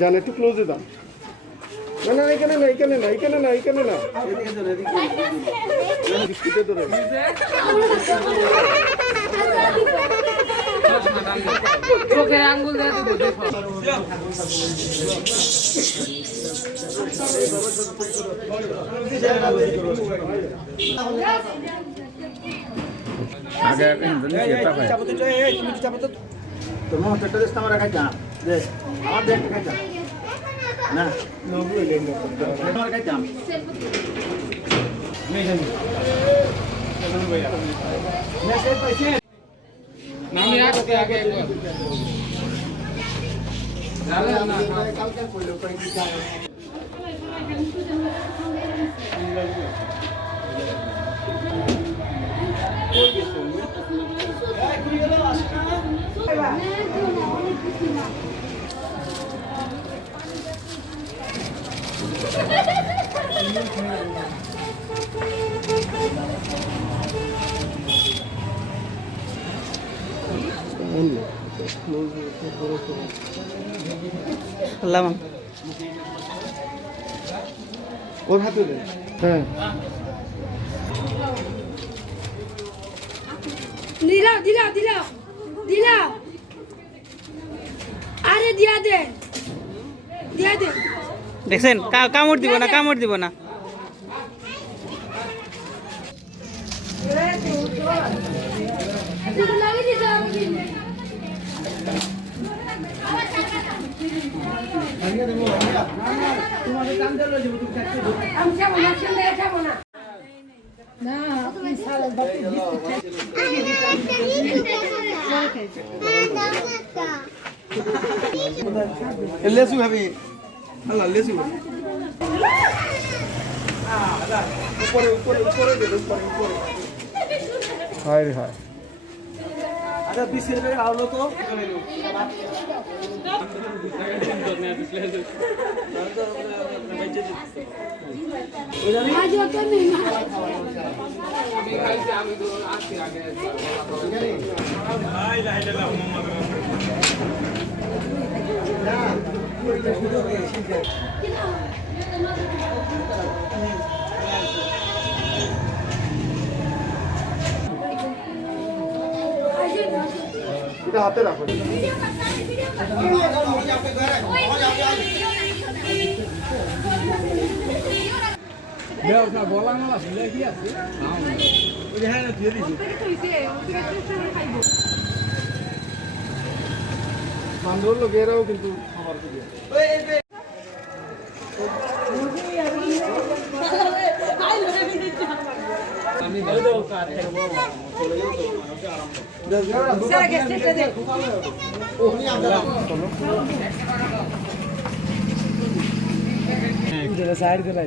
যান একটু ক্লোজে যান। না না এখানে না এখানে না এখানে না এখানে না বিস্কুটে ধরে চোখে আঙ্গুল দিয়ে দেবো দেখো আগে তোমার পেটে দিস আমার একা যা দে আমার দেখ একা যা না নবু এলেন আমার একা যা मैं जानी भैया मैं से पैसे नाम याद के आगे एक बार डाले ना कल कल कोई लोग कहीं जाए লামান ওর হাতে দে হ্যাঁ দিলা দিলা দিলা দিলা আরে দিয়া দে দিয়া দে দেখছেন কামড় দিব না কামড় দিব না লেসু খাবি আল্লাহ লেসু উপরে উপরে উপরে দে উপরে উপরে হায় রে হায় আচ্ছা 20 রুপয়ে আলো তো आज होते नहीं আমি কালকে আমি তো আসছি আগে لا اله الا الله محمد এটা হাতে রাখো ব্যবসা বলা না আসলে কি আছে ওই হ্যাঁ দিয়ে দিছি বান্ধব লোক এরাও কিন্তু খাবার দিয়ে সাইড করে